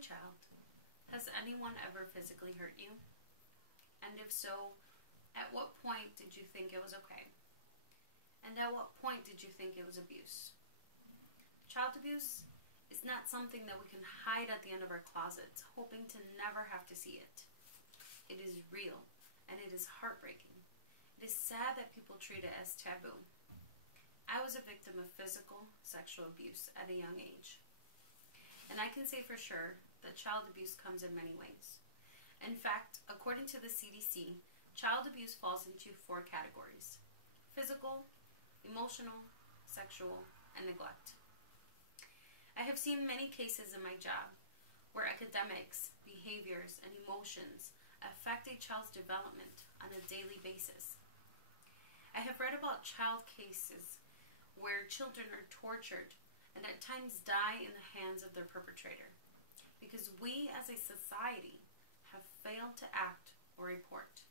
child, has anyone ever physically hurt you? And if so, at what point did you think it was okay? And at what point did you think it was abuse? Child abuse is not something that we can hide at the end of our closets, hoping to never have to see it. It is real, and it is heartbreaking. It is sad that people treat it as taboo. I was a victim of physical, sexual abuse at a young age. And I can say for sure that child abuse comes in many ways. In fact, according to the CDC, child abuse falls into 4 categories: physical, emotional, sexual, and neglect. I have seen many cases in my job where academics, behaviors, and emotions affect a child's development on a daily basis. I have read about child cases where children are tortured and at times die in the hands of their perpetrator because we as a society have failed to act or report.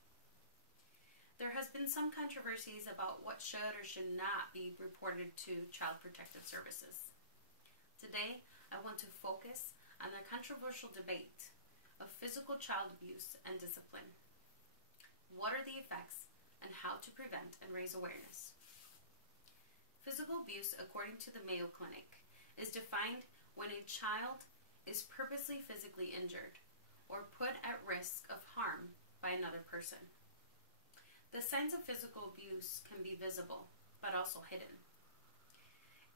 There has been some controversies about what should or should not be reported to Child Protective Services. Today, I want to focus on the controversial debate of physical child abuse and discipline. What are the effects and how to prevent and raise awareness? Physical abuse, according to the Mayo Clinic, is defined when a child is purposely physically injured or put at risk of harm by another person. The signs of physical abuse can be visible, but also hidden.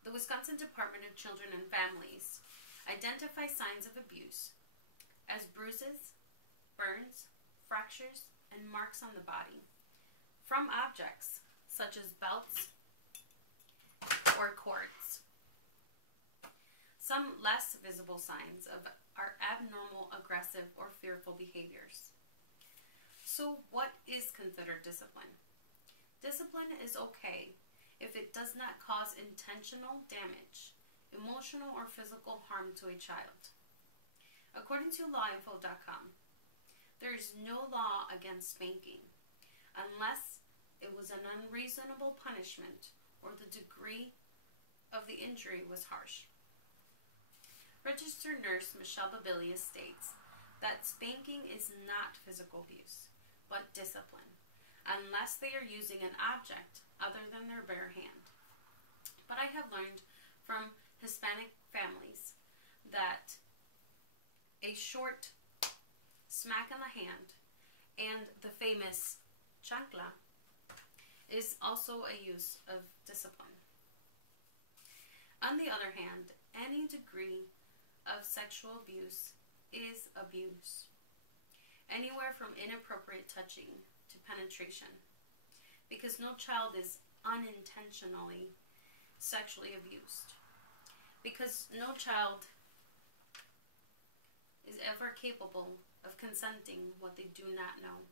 The Wisconsin Department of Children and Families identifies signs of abuse as bruises, burns, fractures, and marks on the body from objects such as belts or cords. Some less visible signs are abnormal, aggressive, or fearful behaviors. So what is considered discipline? Discipline is okay if it does not cause intentional damage, emotional or physical harm to a child. According to lawinfo.com, there is no law against spanking unless it was an unreasonable punishment or the degree of the injury was harsh. Registered nurse Michelle Babilia states that spanking is not physical abuse, but discipline, unless they are using an object other than their bare hand. But I have learned from Hispanic families that a short smack in the hand and the famous chancla is also a use of discipline. On the other hand, any degree of sexual abuse is abuse, anywhere from inappropriate touching to penetration, because no child is unintentionally sexually abused, because no child is ever capable of consenting what they do not know.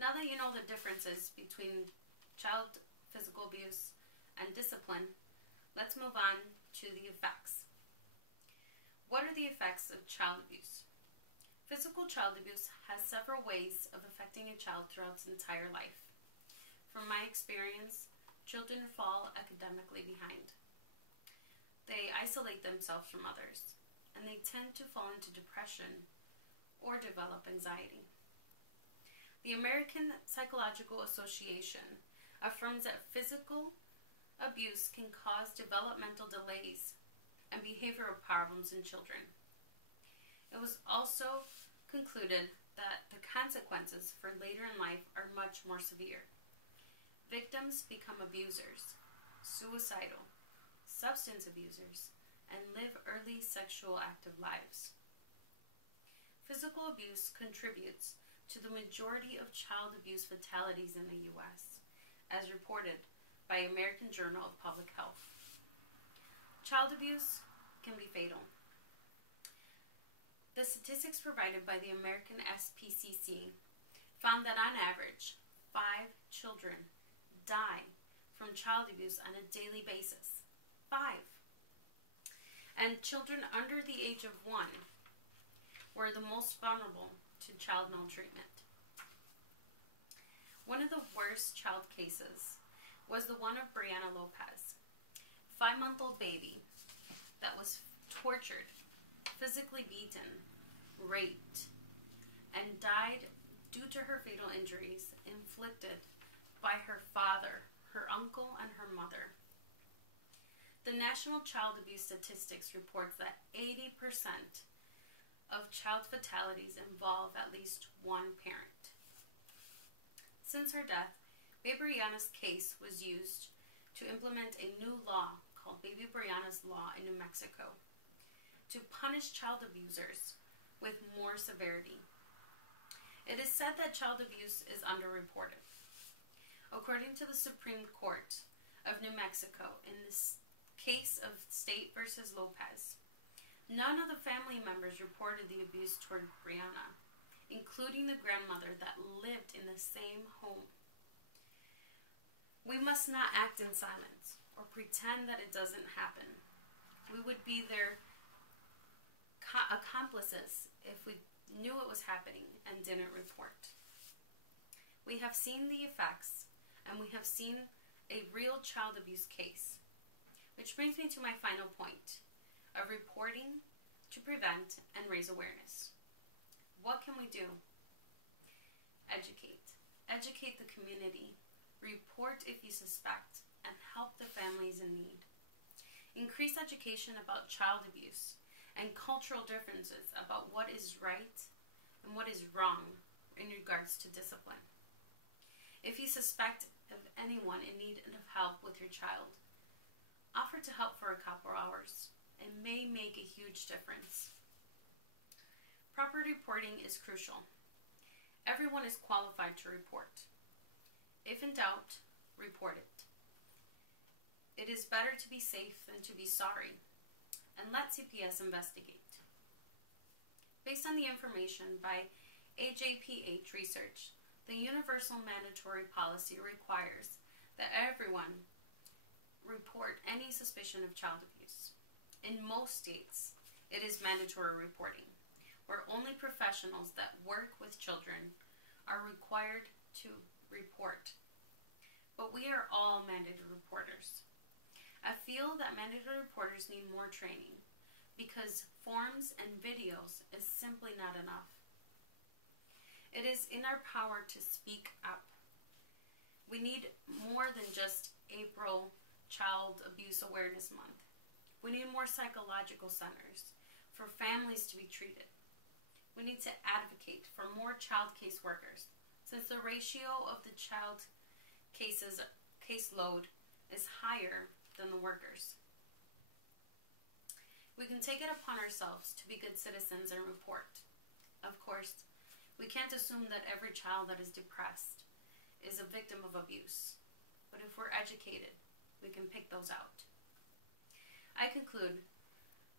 Now that you know the differences between child physical abuse and discipline, let's move on to the effects. What are the effects of child abuse? Physical child abuse has several ways of affecting a child throughout its entire life. From my experience, children fall academically behind. They isolate themselves from others, and they tend to fall into depression or develop anxiety. The American Psychological Association affirms that physical abuse can cause developmental delays and behavioral problems in children. It was also concluded that the consequences for later in life are much more severe. Victims become abusers, suicidal, substance abusers, and live early sexual active lives. Physical abuse contributes to the majority of child abuse fatalities in the U.S., as reported by American Journal of Public Health. Child abuse can be fatal. The statistics provided by the American SPCC found that on average, 5 children die from child abuse on a daily basis. 5. And children under the age of 1 were the most vulnerable to child maltreatment. One of the worst child cases was the one of Brianna Lopez, 5-month-old baby that was tortured physically beaten, raped, and died due to her fatal injuries inflicted by her father, her uncle, and her mother. The National Child Abuse Statistics reports that 80% of child fatalities involve at least one parent. Since her death, Baby Brianna's case was used to implement a new law called Baby Brianna's Law in New Mexico to punish child abusers with more severity. It is said that child abuse is underreported. According to the Supreme Court of New Mexico, in this case of State versus Lopez, none of the family members reported the abuse toward Brianna, including the grandmother that lived in the same home. We must not act in silence or pretend that it doesn't happen. We would be their accomplices if we knew it was happening and didn't report. We have seen the effects, and we have seen a real child abuse case. Which brings me to my final point of reporting to prevent and raise awareness. What can we do? Educate. Educate the community. Report if you suspect, and help the families in need. Increase education about child abuse and cultural differences about what is right and what is wrong in regards to discipline. If you suspect of anyone in need of help with your child, offer to help for a couple hours. It may make a huge difference. Proper reporting is crucial. Everyone is qualified to report. If in doubt, report it. It is better to be safe than to be sorry, and let CPS investigate. Based on the information by AJPH research, the Universal Mandatory Policy requires that everyone report any suspicion of child abuse. In most states, it is mandatory reporting, where only professionals that work with children are required to report. But we are all mandated reporters. I feel that mandated reporters need more training because forms and videos is simply not enough. It is in our power to speak up. We need more than just April Child Abuse Awareness Month. We need more psychological centers for families to be treated. We need to advocate for more child caseworkers, since the ratio of the child caseload is higher than the workers. We can take it upon ourselves to be good citizens and report. Of course, we can't assume that every child that is depressed is a victim of abuse, but if we're educated, we can pick those out. I conclude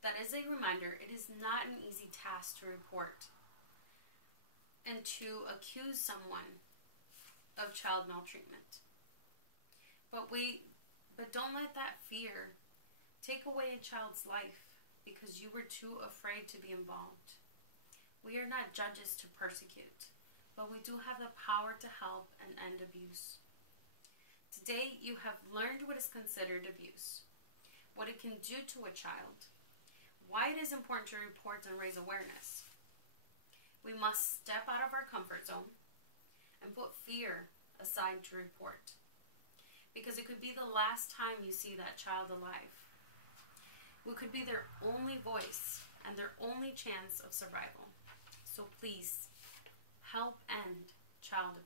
that as a reminder, it is not an easy task to report and to accuse someone of child maltreatment. But don't let that fear take away a child's life because you were too afraid to be involved. We are not judges to persecute, but we do have the power to help and end abuse. Today, you have learned what is considered abuse, what it can do to a child, why it is important to report and raise awareness. We must step out of our comfort zone and put fear aside to report, because it could be the last time you see that child alive. We could be their only voice and their only chance of survival. So please, help end child